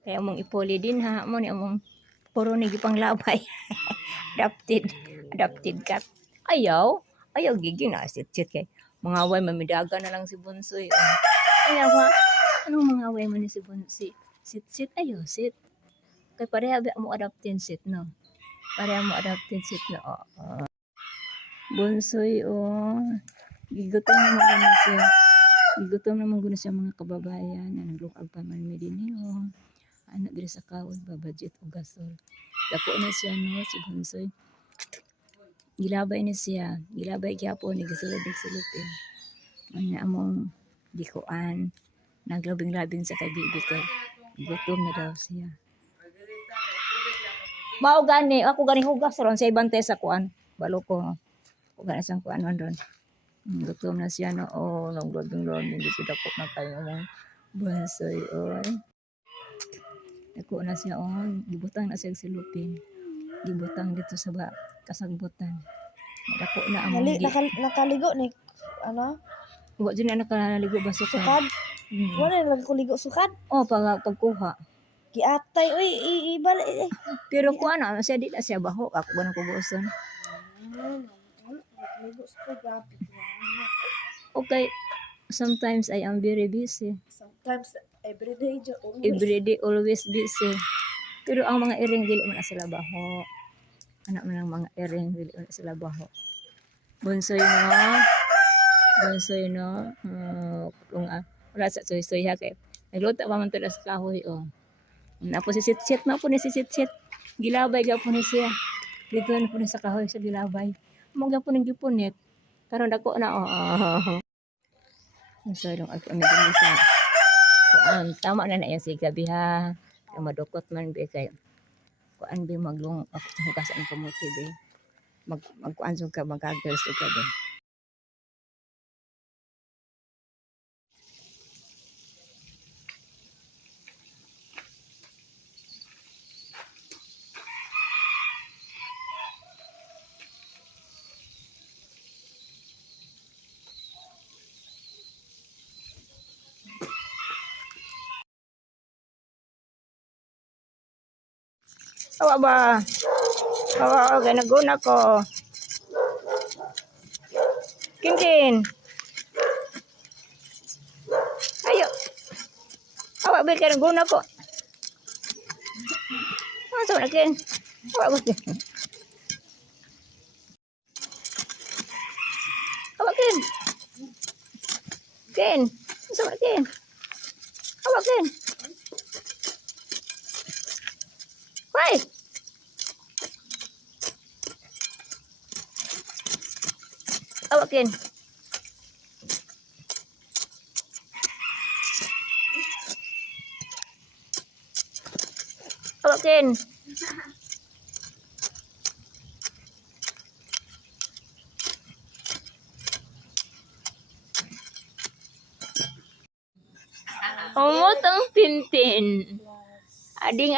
Kaya among ipuli din ha. Amo ni among puro ni gipang labay. Adopted cat. Ayaw gigi na sit-sit kay mga way mamidaga na lang si Bunsoy. Ayaw ha. Anong mga way man ni si Bunsoy? Sit-sit ayaw sit. Kay pareha mo adopted sit no. Pareha mo adopted sit no. Bunsoy gigutom naman siya. Gigutom naman guna siya mga kababayan na naglukag pa man mi dinhi anak diri sa kaon ba budget og gasol. Dako na siya no si Bunsoy. Gilabay ni siya. Gilabay gyapon ni gisulod-sulupin. Anya among gikuan. Naglabing-labing sa kay bibi kay gutom na daw siya. Mao gani ako gani hugas ron sa ibang sa kuan. Balo ko. Hugas sang kuan ron. Gutom na siya no. Naglabing-labing di dako na kayo mo. Bunsoy dako na siya gibutang na siya silupin. Gibutang dito sa kasagbutan. Dako na ang nakaligo ni ano? Wa dyan na nakaligo ba sukad? Wala lagi ko ligo sukad. Pagkuha. Giatay uy ibal Pero kuan na siya di na siya baho ako ganun ko buoson. Ligo sukad gabi. Okay. Sometimes I am very busy. Sometimes everyday Always busy. Pero ang mga iring dili man na sila baho. Anak man ng mga iring dili man na sila baho. Bunsoy no. Wala sa soy ha kay. Nagluto pa man sa kahoy Napo si sit-sit na po ni si sit-sit. Gilabay gapon ni siya. Dito na po ni sa kahoy sa gilabay. Mo gapon ng gipunit. Karon dako na So dong ako ni sa tama na yan si gabi ha. Madukot man be kay kuan be maglong ako hugasan kamuti be. Magkuan sug ka magagirls sug ka be. Awa ba? Ganaguna ko. Kinkin. Ayo. Awa ba ganaguna ko? Masuk na kin. Awa ba? Awa kin. Kin. Masuk na kin. Awa kin. Hoy. Awakin. Awakin. Umutang Tintin. Ading.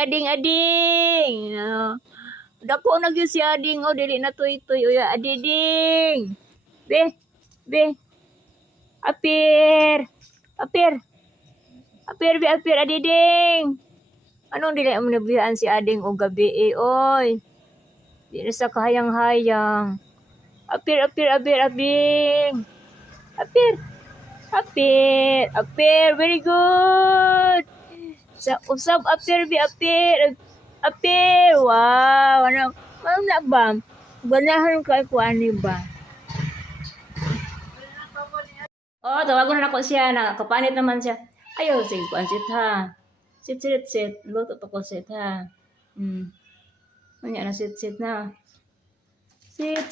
Dako na gyud si ading dili na tuy-tuy adiding. Be. Apir be adiding. Anong dili mo nabihan si ading og gabi oy. Di na sa kahayang-hayang. Apir abing. Apir, very good. Sa usab apir. Wow, ano na ba? Ganahan kay kuani ba? Tawagon na ako siya na kapanit naman siya. Ayaw sige kuan sit ha. Sit. Luto pa ko sit ha. Anya na sit na. Sit.